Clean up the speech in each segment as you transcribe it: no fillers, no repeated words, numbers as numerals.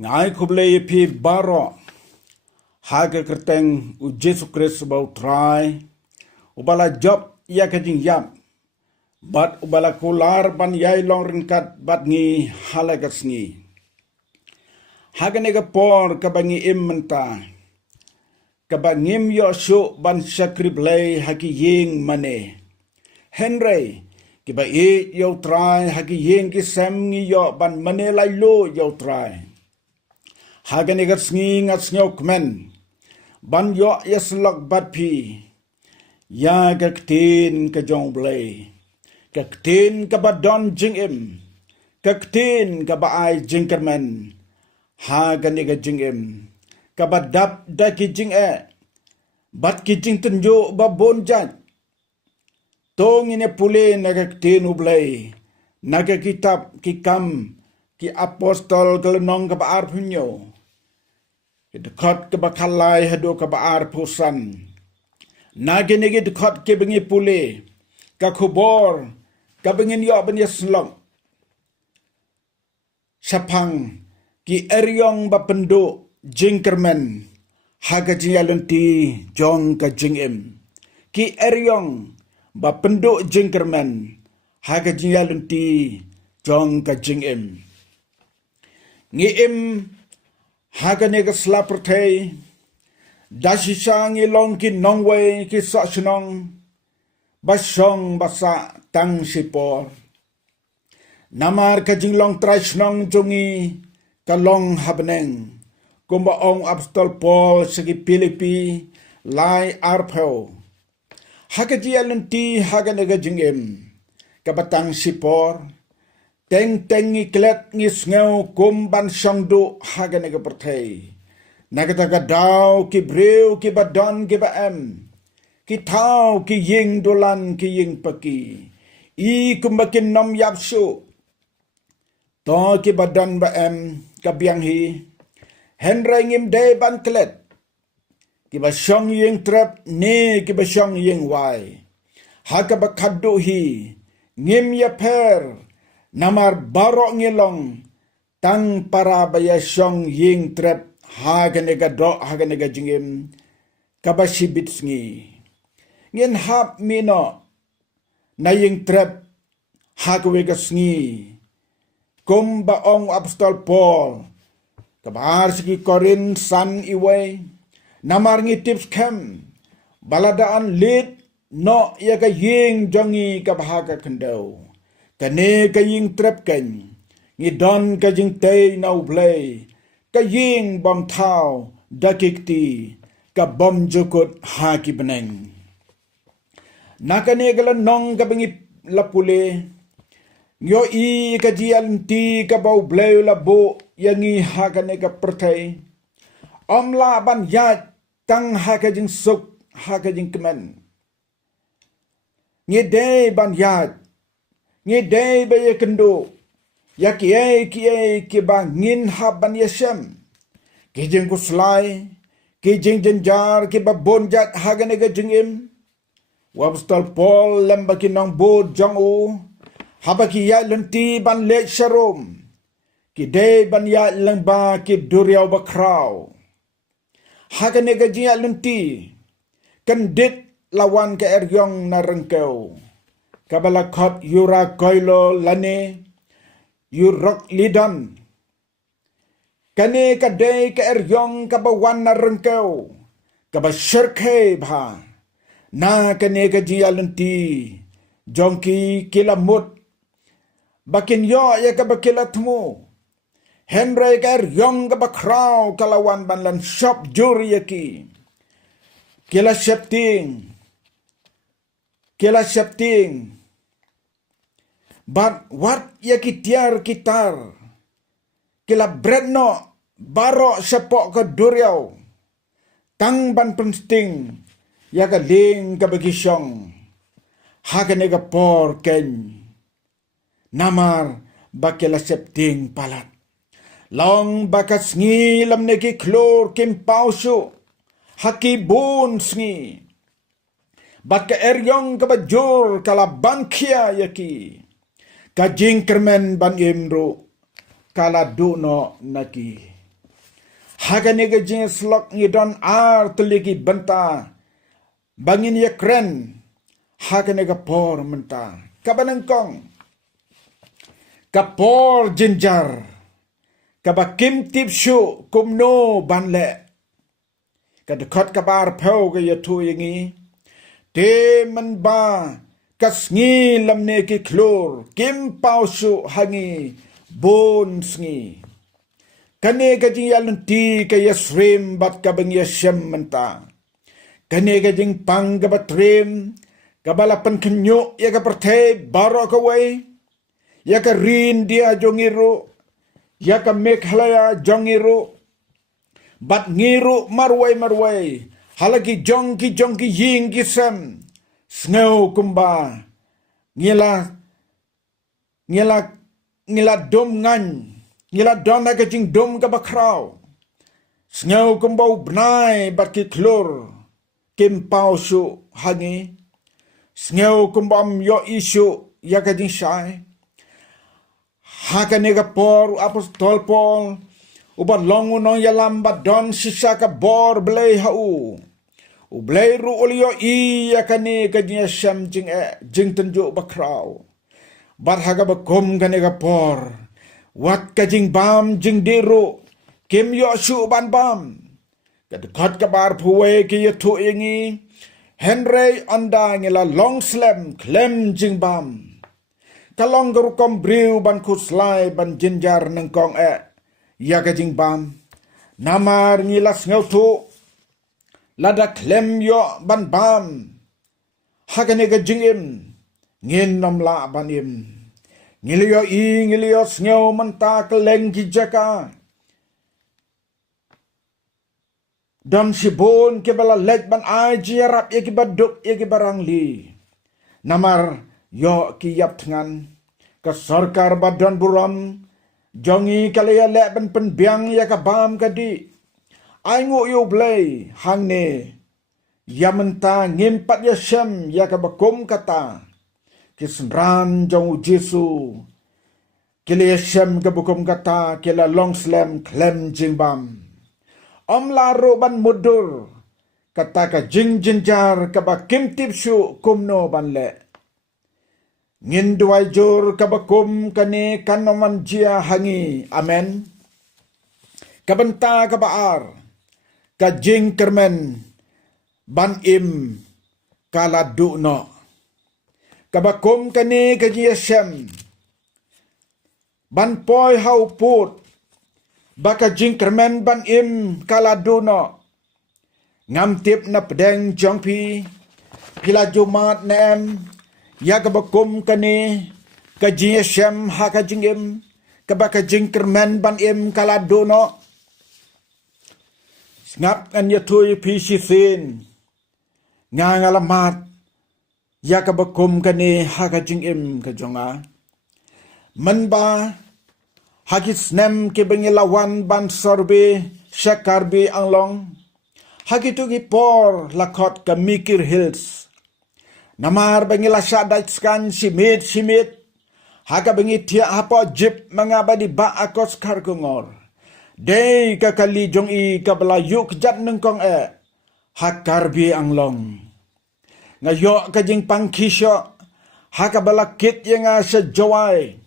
Ngai kublai pi baro haga kerteng u Jesu Kristus bau trai ubala job ia kajing yap bat ubala kular ban yai long ringkat bat ngi halagas ngi haga nega por kabangi im menta kabangim yo shu ban sakriblay haki ying mane Henry kiba e yo trai haki ying ki sem ngi yo ban mane lai lo yo trai haga nega sngi ngat snyo kmen ban yo yaslok bat pi ya gaktin ka jong blay gaktin ka badon jing im gaktin ka baay jing kermen haga nega jing im ka badap da ki jing bat ki jing tenjo babon jat tong ine pule naga gaktin ublay naga kitab ki kam ki apostol kelenong ka baar punyo dekat ke bakalai hado ke baar pusan nage nege dekat ke bengi pule ka kubor ka bengin yo ben yaslok sapang ki eryong bapendo jingkermen haga jialenti jong ka jingim ki eryong bapendo jingkermen haga jialenti jong ka jingim ngim haga nega slapertay dasisang ilong ki nongway ki sasnong basong basa tang sipor namar ka jinglong trasnong jongi kalong habneng kumba ong apostol Paul segi Filipi lai arpo haga jialenti haga nega jingim kabatang sipor teng ngi klet ngi sngew kumban songdu haga nega pertay nagataga daw ki brew ki badon ki baem ki tau ki ying dolan ki ying paki i kumbakin nom yapsu to ki badan baem kabyang hi henry ngim de ban klet ki ba shong ying trap ne ki ba shong ying wai haga bakadu hi ngim ya per namar barok ngilong tang para baya shong ying trap haga nega do haga nega jingim kabashibit sngi ngin hap mino na ying trap haga wega sngi kumba ong apostol Paul kabar sigi korin san iway namar ngi tips kem baladaan lit no yaga ying jongi kabahaga kendau kane kaying trap ken ngidon kajing tay nau blay kaying bom thao dakikti ka bom jukut haki beneng nakane gala nong ka bengi lapule yo i kajian ti ka bau blay labo yangi hakane ka pertai omla ban yat tang hakajing suk hakajing kemen ngide ban yat ngidei baye kendo ya ki ba ngin haban yesem ki jeng kuslai ki jeng jenjar ki ba bonjat hagane ga jengim wabstal Paul lamba ki nang bod jang u habaki ya lenti ban le sharom ki dei ban ya lamba ki duriau ba kraw hagane ga jia lenti kendit lawan ke eryong na rengkeu kabalakot yura koilo lane yurok lidan kane kadai ka eryong kabawan na rengkeu kabashirke bha na kane ka jialenti jongki kilamut bakin yo ya kabakilatmu henry ka eryong kabakraw kalawan banlan shop juri yaki kila septing but what ya kitiar kitar kila bredno baro sepok ke duriau tang ban pensting ya ka ling ka bagisyong hakane ka por ken namar bakila septing palat long bakas ngi lam ne ki klor kim pausu haki bun sngi baka eryong kabajur kala bangkia yaki kajing kermen ban imru kala duno naki Hagane ga jing slok ngidon ar tuligi benta. Bangin ya kren. Hagane ga por menta. Kabanengkong. Kapor jinjar. Kabakim tip shu kumno banle. Kadekot kabar pau ga yatu yangi. Te man ba kasngi lamne ki klur. Kim pau shu hangi bon sngi. Kane gajing yalun ti ka yasrim bat kabang yashem menta. Kane gajing pang gabatrim. Kabalapan kenyo ya ka perthe baro kawai. Ya ka rin dia jongiru. Ya ka mekhalaya jongiru. Bat ngiru marway. Halagi jongki ying kisem. Sngaw kumba. Ngila dom ngan. Ngila don na kajing dom ka bakraw. Sngaw kumba ubnay bat ki klur. Kim pao shu hangi. Sngaw kumba yo isu ya kajing syai. Haka nega por apostol Paul. Ubat longu nong yalam bat don sisa ka bor belay hau. Ublay ru ulio i yakani kajing syam jing tenjuk bakraw. Bat haga bakum ka nega por. Wat kajing bam jing diru. Kim yo shu ban bam. Kadekot kabar puwe ki yatu ingi. Henry anda ngila long slam klem jing bam. Kalong garukom briu ban kuslai ban jinjar nengkong ya kajing bam. Namar ngilas ngautu. Lada klem yo ban bam. Hagane kajing im. Ngin nomla ban im. Ngiliyo ngiliyo sngaw menta keleng kijaka. Dan sibon kebala lek ban aji arap iki baduk iki barang li. Namar yo kiyap tengan. Ke sarkar badan buram. Jongi kalaya lek ban penbiang ya kabam kadi. Aingu yo blay hang ne. Ya menta ngimpat ya syam ya kabakum kata. Kisenran jong Jesu. Kila ya syam kabakum kata. Kila long slam klem jingbam. Om laro ban mudur. Kata ka jing jinjar kaba kim tip shu kumno ban le. Ngin duai jur kaba kum kani kanoman jia hangi. Amen. Kabenta kaba ar. Ka jing kermen. Ban im. Kala du no. Kaba kum kani kajia syam. Ban poi hau put. Baka jing kermen ban im kaladuno. Ngam tip na pedeng jongpi. Pila jumat nem. Ya kabakum kani. Kajing syam haka jing im. Kabaka jing kermen ban im kaladuno. Ngap an yatui pisisin. Ngalamat. Ya kabakum kani haka jing im kajonga. Menba. Hagis nem ke bengilawan ban sorbe syakarbe anglong. Hagitu ki por lakot ke mikir hills. Namar bengila syadat skan simit. Haga bengi tia apa jip mengabadi ba akos karkungor. Day kakali jong i kabelayu kejat nengkong hakarbe anglong. Ngayok kajing pangkisyo. Haga balakit yang sejawai.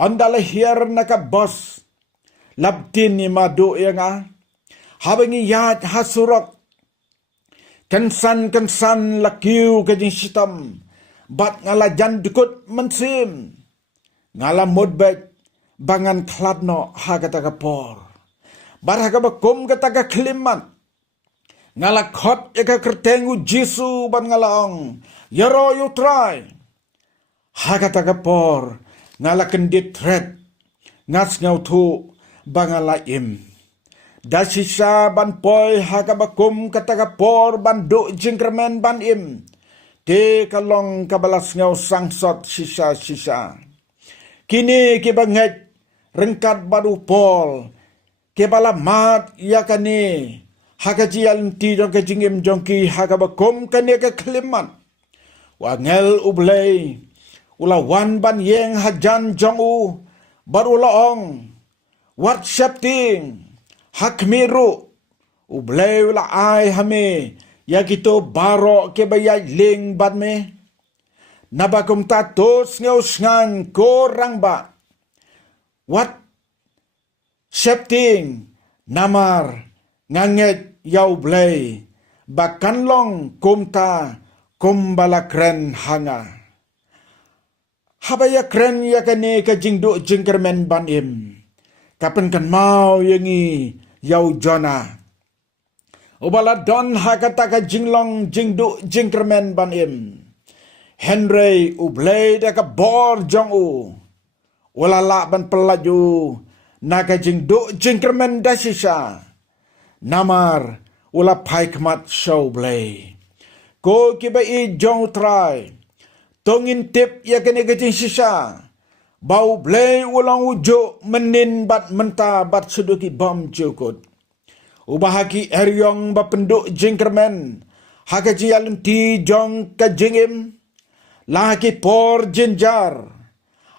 Andala hier naka bos. Labtin ni madu yang habangi yat hasurok. Kensan lakiu kajing sitam. Bat ngala jan dukut mensim. Ngala mudbek. Bangan kladno hagata kapor. Bar haga bakum kata kelimat. Ngala khot eka kertengu Jesu ban ngalaong. Yaro yutrai. Hagata kapor. Ngala kendit red. Ngas ngau tu bangala im. Dasisa ban poi hakabakum kataka por ban do jingkermen ban im. Te kalong kabalas ngau sangsot sisa. Kini kibanget rengkat baru pol. Kebala mat yakani. Hakajial ti dong kejingim jongki hakabakum kani ke kelimat. Wangel ublay. Ulawan ban yeng hajan jong u. Baru laong. What ting. hakmiru ublay wala ay hame ya kito baro ke bayay ling bad me nabakum tatos ngan korang ba what septing namar nganget yaw blay bakanlong kumta kumbalakren hanga habaya kren ya kane ka jingdu jingkermen banim kapan kan mau yangi yaw jona ubala don hakata ka jinglong jingdu jingkermen banim Henry ublay da ka bor jong u wala la ban pelaju naga jingdu jingkermen dasisa namar wala paikmat show blay ko kiba i jong try tongin tip ya kene gajing sisa bau blay ulang ujo menin bat menta bat suduki bom jukut ubahaki eryong ba penduk jingkermen hakaji alun ti jong ka jingim laki por jenjar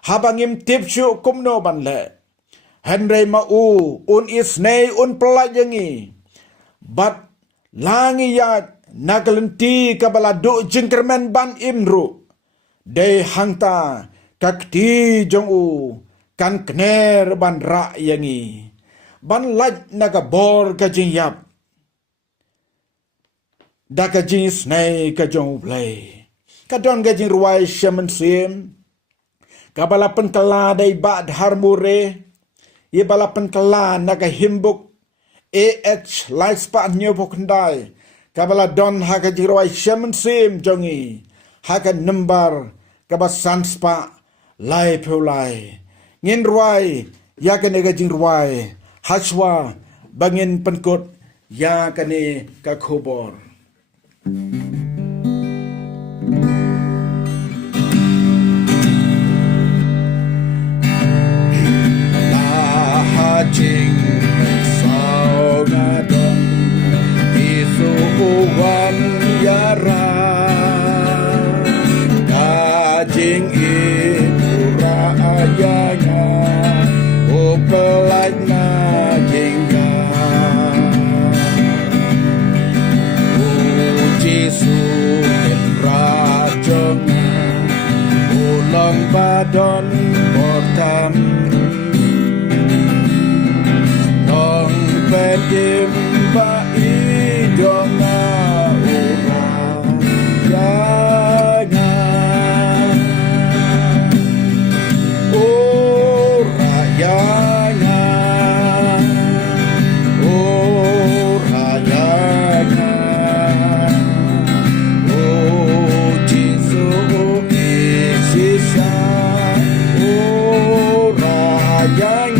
habangim tipsu kumno banle Henry mau un isnei un pelajangi bat langi ya nagalenti kabaladu jingkermen ban imru de hangta kakti jongu kan kner ban ra yangi ban laj naga bor ka jingyap da ka jing isnei ka jong play kadon gajing ruai shaman sim kabala penkala dai bad harmure ye bala penkala naga himbuk life nyo pokndai kabala don haka jing ruai shaman sim jongi haka number kabasan spa lai pulai ngin ruai ya kane gajing ruai haswa bangin penkut ya kane ka khobor Jing sao ngadon isuwan yara kajing ipura ayanya upelaj na jingga uji sukin rajonga ulang badon portam Pedim ba idonga ura yanga ura yanga ura yanga oh Jesus isisa ura yanga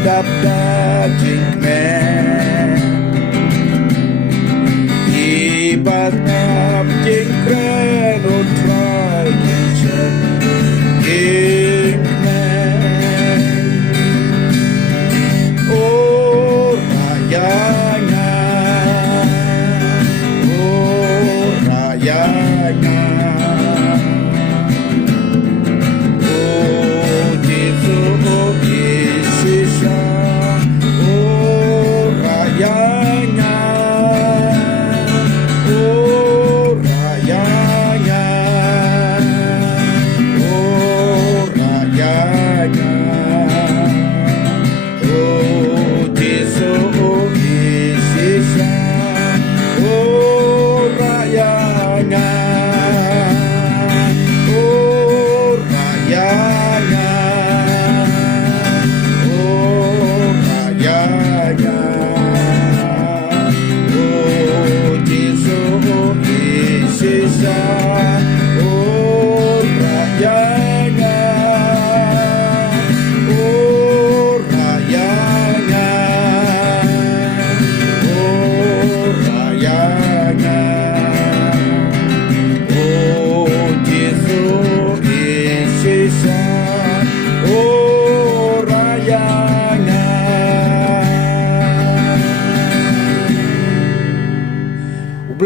Dap daging men ibat ngap jing kredon try kitchen king men oh rayanya oh Jesus oh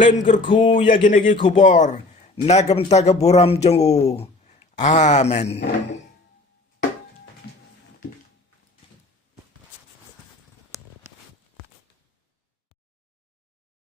Bulen gerku ya ginegi kubor. Nagam taga buram jongu. Amen.